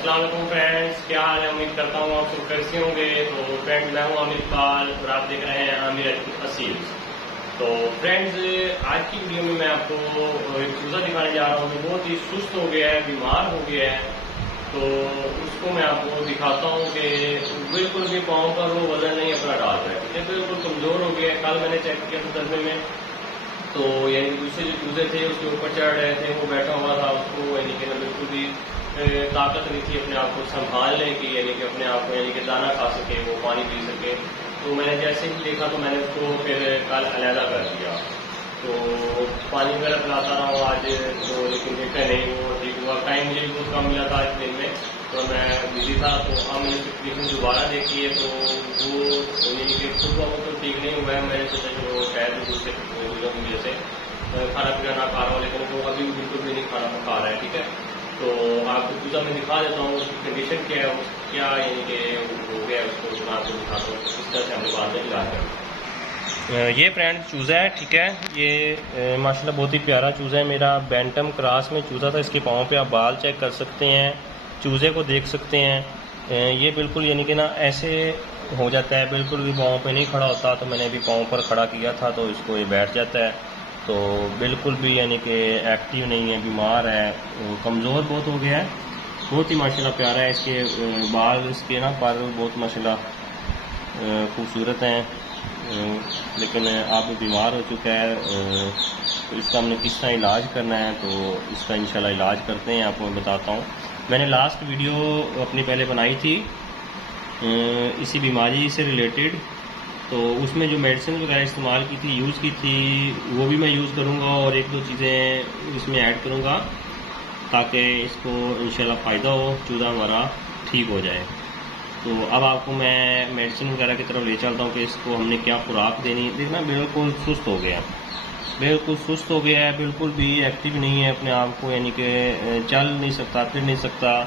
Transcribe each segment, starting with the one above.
अस्सलाम वालेकुम फ्रेंड्स, क्या हाल है। उम्मीद करता हूँ आप सब कैसे होंगे। तो फ्रेंड्स, मैं हूँ आमिर इकबाल और आप देख रहे हैं आमिर असील। तो फ्रेंड्स, आज की वीडियो में मैं आपको एक चूजा दिखाने जा रहा हूँ जो बहुत ही सुस्त हो गया है, बीमार हो गया है। तो उसको मैं आपको दिखाता हूँ कि बिल्कुल भी पाँव पर वो वजन नहीं अपना डाल रहा है, बिल्कुल कमजोर हो गया है। कल मैंने चेक किया था तस्वीर में, तो यानी दूसरे जो चूजे थे उसके ऊपर चढ़ रहे थे, वो बैठा हुआ था, उसको यानी कि बिल्कुल भी ताकत नहीं थी अपने आप को संभालने की, यानी कि अपने आप को यानी कि दाना खा सके, वो पानी पी सके। तो मैंने जैसे ही देखा तो मैंने उसको फिर कल अलहदा कर दिया। तो पानी वगैरह पिलाता रहा हूँ आज, तो लेकिन देखा नहीं वो ठीक हुआ। टाइम मुझे भी बहुत कम मिला था आज दिन में, तो मैं बिजी था। तो अब मैंने तकरीबन दोबारा देखी है, तो वो यानी कि खुद को तो ठीक नहीं हुआ है। मैंने सोचा कि वो शायद दूसरे चीज़ों की वजह से खाना पीना ना खा रहा हूँ, लेकिन वो अभी बिल्कुल भी नहीं खाना खा रहा है। ठीक है, तो आपको चूजा मैं दिखा देता हूँ उसकी कंडीशन क्या है, क्या यानी कि हो गया उसको, मैं आपको दिखाता हूँ किस तरह से हमने बाद में इलाज करें। ये फ्रेंड चूज़ा है, ठीक है। ये माशाल्लाह बहुत ही प्यारा चूज़ा है मेरा, बैंटम क्रॉस में चूज़ा था। इसके पाँव पे आप बाल चेक कर सकते हैं, चूज़े को देख सकते हैं। ये बिल्कुल यानी कि ना ऐसे हो जाता है, बिल्कुल भी पाँव पे नहीं खड़ा होता। तो मैंने अभी पाँव पर खड़ा किया था तो इसको ये बैठ जाता है। तो बिल्कुल भी यानी कि एक्टिव नहीं है, बीमार है, कमज़ोर बहुत हो गया है। बहुत ही माशाल्लाह प्यारा है। इसके बाल, इसके ना पर बहुत माशाल्लाह खूबसूरत हैं, लेकिन अब बीमार हो चुका है। तो इसका हमने किस तरह इलाज करना है, तो इसका इंशाल्लाह इलाज करते हैं, आपको मैं बताता हूँ। मैंने लास्ट वीडियो अपनी पहले बनाई थी इसी बीमारी से रिलेटेड, तो उसमें जो मेडिसिन वगैरह इस्तेमाल की थी, यूज़ की थी, वो भी मैं यूज़ करूँगा और एक दो चीज़ें इसमें ऐड करूँगा ताकि इसको इंशाल्लाह फ़ायदा हो, चूज़ा हमारा ठीक हो जाए। तो अब आपको मैं मेडिसिन वगैरह की तरफ ले चलता हूँ कि इसको हमने क्या खुराक देनी है। देखना बिल्कुल सुस्त हो गया, बिल्कुल सुस्त हो गया है, बिल्कुल भी एक्टिव नहीं है अपने आप को, यानी कि चल नहीं सकता, फिर नहीं सकता।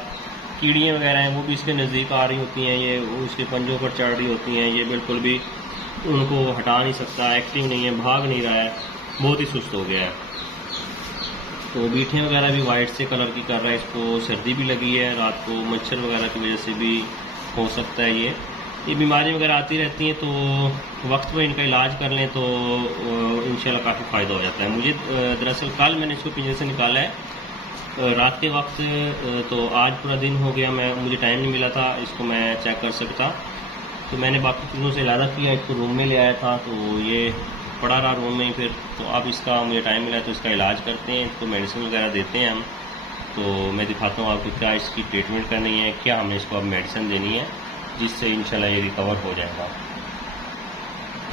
कीड़ियाँ वगैरह हैं वो भी इसके नज़दीक आ रही होती हैं, ये उसके पंजों पर चढ़ रही होती हैं, ये बिल्कुल भी उनको हटा नहीं सकता, एक्टिव नहीं है, भाग नहीं रहा है, बहुत ही सुस्त हो गया है। तो बीठियाँ वगैरह भी वाइट से कलर की कर रहा है। इसको सर्दी भी लगी है, रात को मच्छर वगैरह की वजह से भी हो सकता है। ये बीमारी वगैरह आती रहती हैं, तो वक्त पर इनका इलाज कर लें तो इंशाल्लाह काफ़ी फ़ायदा हो जाता है। मुझे दरअसल कल मैंने इसको पिंजरे से निकाला है रात के वक्त, तो आज पूरा दिन हो गया, मुझे टाइम नहीं मिला था इसको मैं चेक कर सकता। तो मैंने बाकी चीज़ों से इलाजा किया, इसको रूम में ले आया था, तो ये पड़ा रहा रूम में ही फिर। तो अब इसका मुझे टाइम मिला तो इसका इलाज करते हैं, इसको मेडिसिन वगैरह देते हैं हम। तो मैं दिखाता हूँ आपको क्या इसकी ट्रीटमेंट करनी है, क्या हमें इसको अब मेडिसिन देनी है जिससे इंशाल्लाह ये रिकवर हो जाएगा।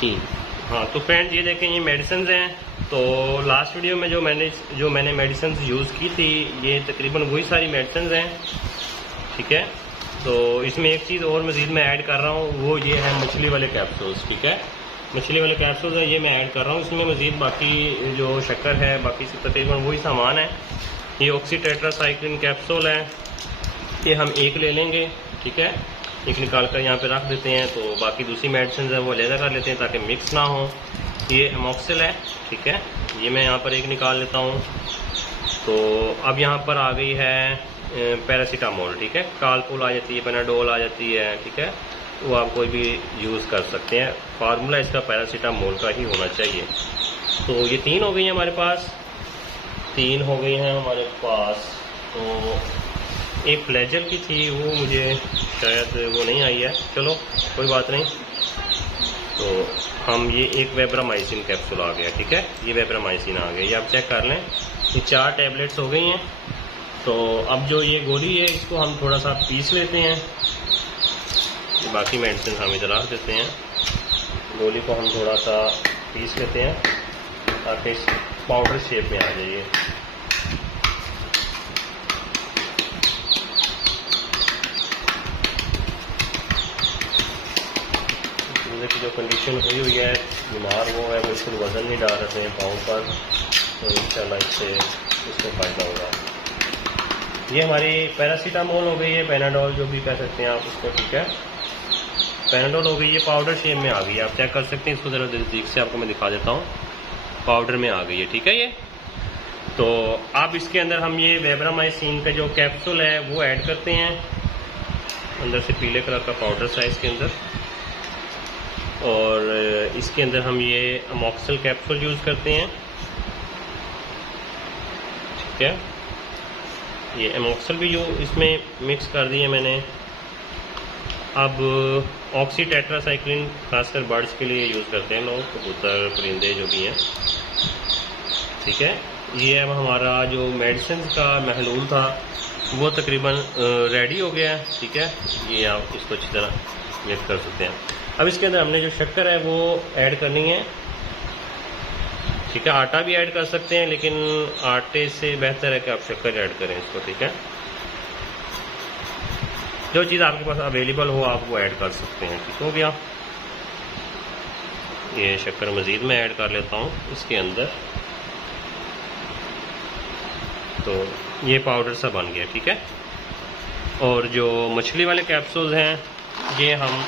ठीक, हाँ। तो फ्रेंड ये देखें, ये मेडिसिन हैं। तो लास्ट वीडियो में जो मैंने मेडिसिन यूज़ की थी, ये तकरीबन वही सारी मेडिसिन हैं, ठीक है। तो इसमें एक चीज़ और मज़ीद मैं ऐड कर रहा हूँ, वो ये है मछली वाले कैप्सूल्स, ठीक है। मछली वाले कैप्सूल्स हैं, ये मैं ऐड कर रहा हूँ। इसमें मज़ीद बाकी जो शक्कर है, बाकी से तकरीबन वही सामान है। ये ऑक्सी टेट्रासाइक्लिन कैप्सूल है, ये हम एक ले लेंगे, ठीक है। एक निकाल कर यहाँ पे रख देते हैं, तो बाकी दूसरी मेडिसिन है वो अलग कर लेते हैं ताकि मिक्स ना हो। ये एमोक्सिल है, ठीक है, ये मैं यहाँ पर एक निकाल लेता हूँ। तो अब यहाँ पर आ गई है पैरासीटामोल, ठीक है। कालपुल आ जाती है, पेनाडोल आ जाती है, ठीक है, वो आप कोई भी यूज़ कर सकते हैं। फार्मूला इसका पैरासीटामोल का ही होना चाहिए। तो ये 3 हो गई हैं हमारे पास, 3 हो गई हैं हमारे पास। तो एक फ्लैजल की थी, वो मुझे शायद वो नहीं आई है, चलो कोई बात नहीं। तो हम ये एक वेब्रामाइसिन कैप्सूल आ गया, ठीक है, ये वेब्रामाइसिन आ गया, ये आप चेक कर लें। ये 4 टैबलेट्स हो गई हैं। तो अब जो ये गोली है, इसको हम थोड़ा सा पीस लेते हैं, बाकी मेडिसिन हम इधर रख देते हैं। गोली को हम थोड़ा सा पीस लेते हैं ताकि इस पाउडर शेप में आ जाइए। की जो कंडीशन हुई है, बीमार वो है, बिल्कुल वज़न नहीं डाल रहे हैं पाँव पर, तो इंशाल्लाह इससे इसको फ़ायदा होगा। ये हमारी पैरासीटामोल हो गई है, पेनाडोल जो भी कह सकते हैं आप उसको, ठीक है। पेनाडोल हो गई, ये पाउडर शेप में आ गई है, आप चेक कर सकते हैं। इसको ज़रा नज़दीक से आपको मैं दिखा देता हूँ, पाउडर में आ गई है, ठीक है। ये तो अब इसके अंदर हम ये वेब्रामाइसिन का जो कैप्सूल है वो ऐड करते हैं, अंदर से पीले कलर का पाउडर साइज के अंदर। और इसके अंदर हम ये अमोक्सल कैप्सूल यूज़ करते हैं, ठीक है। ये अमोक्सल भी जो इसमें मिक्स कर दिए मैंने। अब ऑक्सी टेट्रासाइक्लिन खासकर बर्ड्स के लिए यूज़ करते हैं लोग, कबूतर परिंदे जो भी हैं, ठीक है। ये अब हमारा जो मेडिसिन का महलूल था वो तकरीबन रेडी हो गया है, ठीक है। ये आप इसको अच्छी तरह मिक्स कर सकते हैं। अब इसके अंदर हमने जो शक्कर है वो ऐड करनी है, ठीक है। आटा भी ऐड कर सकते हैं, लेकिन आटे से बेहतर है कि आप शक्कर ऐड करें इसको, ठीक है। जो चीज़ आपके पास अवेलेबल हो आप वो ऐड कर सकते हैं, ठीक हो गया। ये शक्कर मज़ीद मैं ऐड कर लेता हूँ इसके अंदर। तो ये पाउडर सा बन गया, ठीक है। और जो मछली वाले कैप्सूल्स हैं ये हम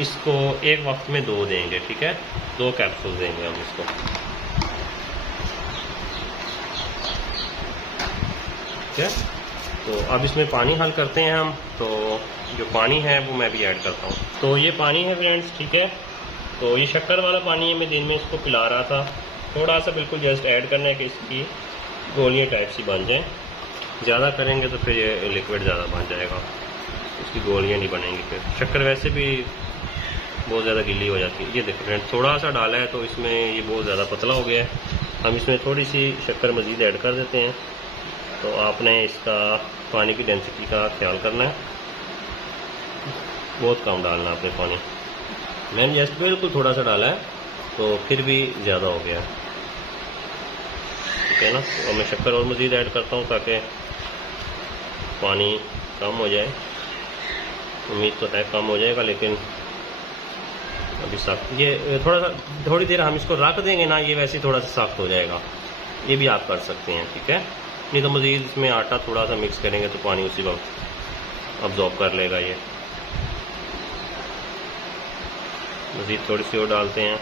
इसको एक वक्त में 2 देंगे, ठीक है। 2 कैप्सूल देंगे हम इसको, ठीक है। तो अब इसमें पानी हल करते हैं हम। तो जो पानी है वो मैं भी ऐड करता हूँ। तो ये पानी है फ्रेंड्स, ठीक है। तो ये शक्कर वाला पानी है, मैं दिन में इसको पिला रहा था। थोड़ा सा बिल्कुल जस्ट ऐड करना है कि इसकी गोलियाँ टाइप सी बन जाएँ। ज़्यादा करेंगे तो फिर ये लिक्विड ज़्यादा बन जाएगा, उसकी गोलियाँ नहीं बनेंगी। फिर शक्कर वैसे भी बहुत ज़्यादा गीली हो जाती है। ये देखो फ्रेंड, थोड़ा सा डाला है तो इसमें ये बहुत ज़्यादा पतला हो गया है। हम इसमें थोड़ी सी शक्कर मज़ीद ऐड कर देते हैं। तो आपने इसका पानी की डेंसिटी का ख्याल करना है, बहुत कम डालना है आपने पानी। मैंने जस्ट बिल्कुल थोड़ा सा डाला है तो फिर भी ज़्यादा हो गया, ठीक है ना। तो मैं शक्कर और मज़ीद ऐड करता हूँ ताकि पानी कम हो जाए। उम्मीद तो है कम हो जाएगा, लेकिन अभी सख्त ये थोड़ी देर हम इसको रख देंगे ना, ये वैसे थोड़ा सा सख्त हो जाएगा। ये भी आप कर सकते हैं, ठीक है। नहीं तो मज़ीद इसमें आटा थोड़ा सा मिक्स करेंगे तो पानी उसी वक्त अब्जॉर्ब कर लेगा। ये मज़ीद थोड़ी सी और डालते हैं।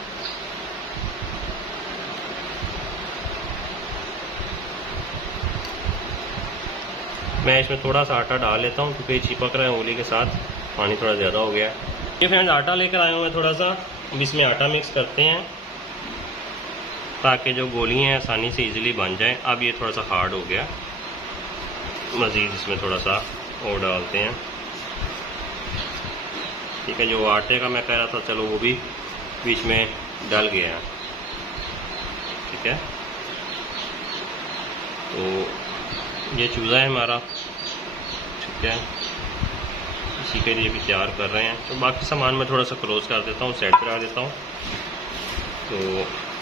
मैं इसमें थोड़ा सा आटा डाल लेता हूँ क्योंकि चिपक रहा है उंगली के साथ, पानी थोड़ा ज़्यादा हो गया है। ये फ्रेंड्स आटा लेकर आया हूँ मैं थोड़ा सा। अब इसमें आटा मिक्स करते हैं ताकि जो गोलियाँ हैं आसानी से इजीली बन जाएं। अब ये थोड़ा सा हार्ड हो गया, मज़ीद इसमें थोड़ा सा और डालते हैं, ठीक है। जो आटे का मैं कह रहा था चलो वो भी बीच में डल गया है, ठीक है। तो ये चूज़ा है हमारा, ठीक है। इसी के लिए भी तैयार कर रहे हैं। तो बाकी सामान मैं थोड़ा सा क्लोज कर देता हूँ, साइड पे रख देता हूँ। तो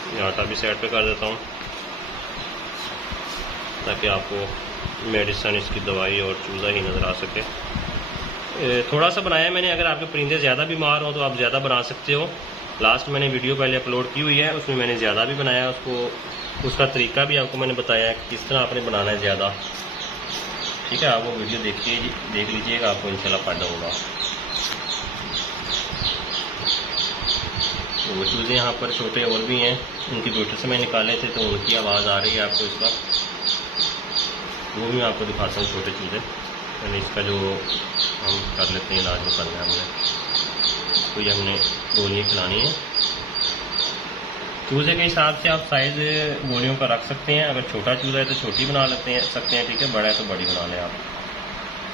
ये आटा भी साइड पे कर देता हूँ ताकि आपको मेडिसिन, इसकी दवाई और चूज़ा ही नज़र आ सके। थोड़ा सा बनाया मैंने। अगर आपके परिंदे ज़्यादा बीमार हो तो आप ज़्यादा बना सकते हो। लास्ट मैंने वीडियो पहले अपलोड की हुई है, उसमें मैंने ज़्यादा भी बनाया। उसका तरीका भी आपको मैंने बताया है कि किस तरह आपने बनाना है ज़्यादा, ठीक है। आप वो वीडियो देख लीजिएगा, आपको इंशाल्लाह फ़ायदा होगा। तो वो चूज़े यहाँ पर छोटे और भी हैं, उनकी बोतल से मैं निकाले थे तो उनकी आवाज़ आ रही है आपको इस वक्त। वो भी मैं आपको दिखाता हूँ छोटे चूज़े। यानी इसका जो हम कर लेते हैं इलाज वो करना है हमने। तो ये हमने गोलियाँ खिलानी है। चूज़े के हिसाब से आप साइज़ गोलियों का रख सकते हैं। अगर छोटा चूज़ा है तो छोटी बना सकते हैं, ठीक है। बड़ा है तो बड़ी बना लें आप,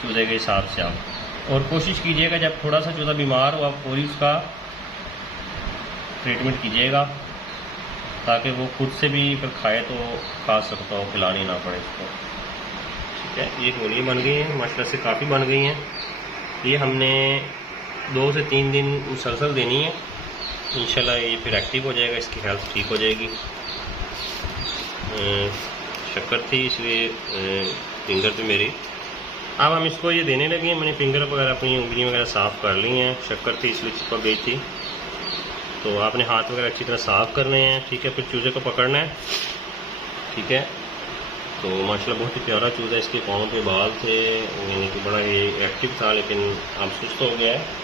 चूज़े के हिसाब से आप। और कोशिश कीजिएगा जब थोड़ा सा चूज़ा बीमार हो आप पूरी उसका ट्रीटमेंट कीजिएगा ताकि वो खुद से भी फिर खाए तो खा सकता हो, खिलानी ना पड़े उसको, ठीक है। ये गोलियाँ बन गई हैं माशाल्लाह से, काफ़ी बन गई हैं। ये हमने 2 से 3 दिन मुसलसल देनी है। इंशाल्लाह ये फिर एक्टिव हो जाएगा, इसकी हेल्थ ठीक हो जाएगी। शक्कर थी इसलिए फिंगर पे मेरी। अब हम इसको ये देने लगे हैं। मैंने फिंगर वगैरह अपनी उंगली वगैरह साफ़ कर ली हैं। शक्कर थी इसलिए चिपक गई थी। तो आपने हाथ वगैरह अच्छी तरह साफ़ करने हैं, ठीक है। फिर चूज़े को पकड़ना है, ठीक है। तो माशाल्लाह बहुत ही प्यारा चूज़ा, इसके पाँव पे बाल थे, यानी कि बड़ा ही एक्टिव था, लेकिन अब सुस्त हो गया है।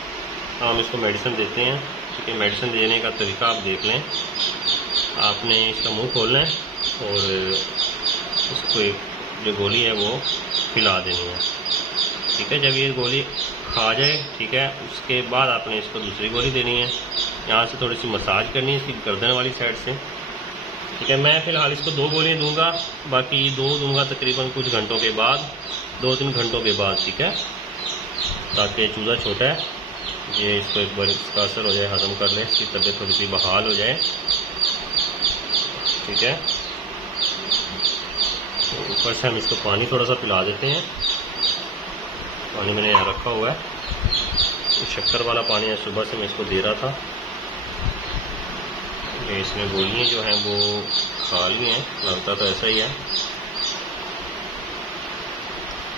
हम इसको मेडिसिन देते हैं, ठीक है। मेडिसिन देने का तरीका आप देख लें। आपने इसका मुंह खोलना है, और उसको एक जो गोली है वो पिला देनी है। ठीक है, जब ये गोली खा जाए, ठीक है, उसके बाद आपने इसको दूसरी गोली देनी है। यहाँ से थोड़ी सी मसाज करनी है इसकी गर्दन वाली साइड से। ठीक है, मैं फ़िलहाल इसको 2 गोलियाँ दूंगा, बाकी 2 दूंगा तकरीबन कुछ घंटों के बाद, 2-3 घंटों के बाद। ठीक है, ताकि चूज़ा छोटा है, ये इसको एक बार इसका असर हो जाए, हजम कर ले, इसकी तबीयत थोड़ी सी बहाल हो जाए। ठीक है, तो ऊपर से हम इसको पानी थोड़ा सा पिला देते हैं। पानी मैंने यहाँ रखा हुआ है, शक्कर वाला पानी है, सुबह से मैं इसको दे रहा था। ये इसमें गोलियाँ जो हैं वो खा ली हैं, लगता तो ऐसा ही है।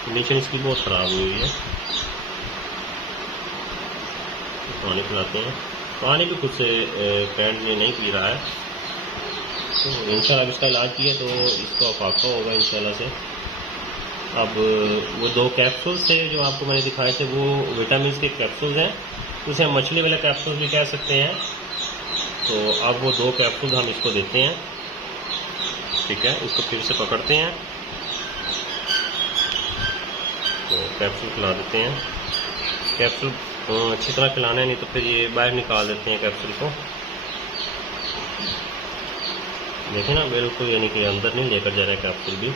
कंडीशन इसकी बहुत ख़राब हुई है। पानी पिलाते हैं, पानी भी खुद से फ्रेंड ये नहीं पी रहा है, तो इंशाल्लाह इसका इलाज किया तो इसको अफाका होगा इंशाल्लाह से। अब वो 2 कैप्सूल्स थे जो आपको मैंने दिखाए थे, वो विटामिन के कैप्सूल्स हैं, उसे हम मछली वाले कैप्सूल भी कह सकते हैं। तो अब वो 2 कैप्सूल हम इसको देते हैं। ठीक है, इसको फिर से पकड़ते हैं, तो कैप्सूल खिला देते हैं। कैप्सूल अच्छी तरह खिलाना है, नहीं तो फिर ये बाहर निकाल देते हैं कैप्सूल को। देखें ना, बिल्कुल यानी कि अंदर नहीं लेकर जा रहा है कैप्सूल भी।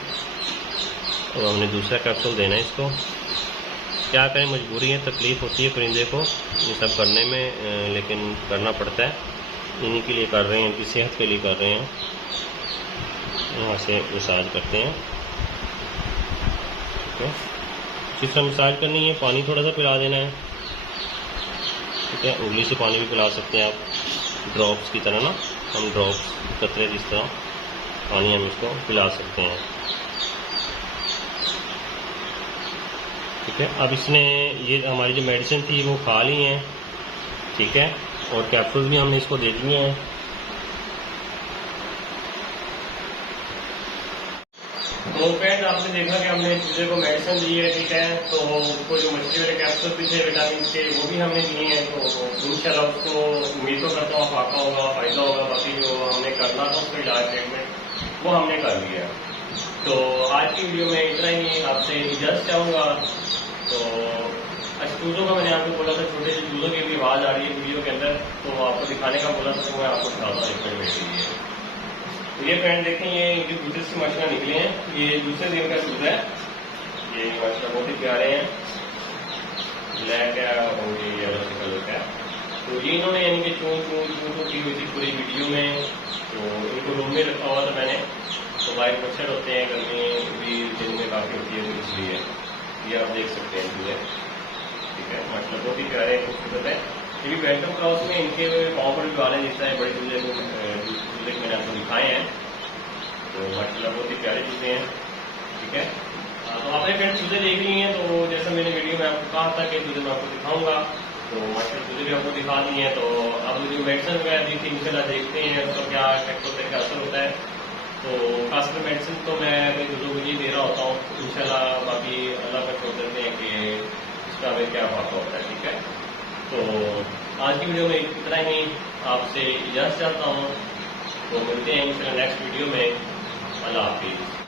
और हमने दूसरा कैप्सूल देना है इसको। क्या करें, मजबूरी है, तकलीफ़ होती है परिंदे को ये सब करने में, लेकिन करना पड़ता है। इन्हीं के लिए कर रहे हैं, इनकी सेहत के लिए कर रहे हैं। यहाँ से मसाज करते हैं। ठीक है, जिस तरह मसाज करनी है, पानी थोड़ा सा पिला देना है। ठीक है, उंगली से पानी भी पिला सकते हैं आप, ड्रॉप्स की तरह ना, हम ड्रॉप्स कतरे जिस तरह पानी हम इसको पिला सकते हैं। ठीक है, अब इसने ये हमारी जो मेडिसिन थी वो खा ली हैं। ठीक है, और कैप्सूल भी हमने इसको दे दिए हैं। तो फ्रेंड, आपने देखा कि हमने चूजे को मेडिसिन दी है। ठीक है, तो उसको जो मछली वाले कैप्सूल भी थे विटामिन के, वो भी हमने दिए हैं। तो इंशाल्लाह उसको उम्मीद तो करता हूँ फाका होगा, फायदा होगा। बाकी जो हमने करना था उसका इलाज ट्रीटमेंट वो हमने कर लिया। तो आज की वीडियो में इतना ही, आपसे इजाज़त चाहूँगा। तो अच्छा, चूज़ों का मैंने आपको बोला था, छोटे से चूज़ों की भी आवाज़ आ रही है वीडियो के अंदर, तो आपको दिखाने का बोला था, तो मैं आपको दिखाता हूँ 1 मिनट के लिए। तो ये फ्रेंड देखें, ये इनकी दूसरे से मछलियाँ निकले हैं। ये दूसरे दिन का चूज़ा है। ये मछलियाँ बहुत ही प्यारे हैं, ब्लैक है और ये येलो से कलर का है। तो ये इन्होंने यानी कि चूँ की हुई थी पूरी वीडियो में। तो इनको रूम में रखा हुआ था मैंने। तो वाइट मच्छर होते हैं, गर्मी भी दिन में काफ़ी होती है, तो इसलिए ये आप देख सकते हैं चूहे। ठीक है, माशाल्लाह बहुत ही प्यारे खूबसूरत है। ये भी वेलकम क्रॉस में इनके पाँव पर भी वाले जिसता है, बड़े चूजे चूजे मैंने आपको दिखाए हैं। तो माशाल्लाह बहुत ही प्यारे चूजे हैं। ठीक है, तो आपने फ्रेंड चूजे देख लिए हैं। तो जैसा मैंने वीडियो में आपको कहा था कि चूजे मैं आपको दिखाऊंगा, तो माशाल्लाह चूजे भी आपको दिखा दिए हैं। तो अब जो मेडिसिन वगैरह दी थी इंशाल्लाह देखते हैं उसका क्या इफेक्ट होता है, क्या असर होता है। तो खासकर मेडिसिन तो मैं अपने चूज़ों को ये दे रहा होता हूँ इंशाल्लाह, बाकी अल्लाह पर छोड़ देते हैं कि इसका हमें क्या फायदा होता है। ठीक है, तो आज की वीडियो में इतना ही, आपसे इजाज़त चाहता हूँ। तो मिलते हैं इंशाल्लाह नेक्स्ट वीडियो में। अल्लाह हाफिज़।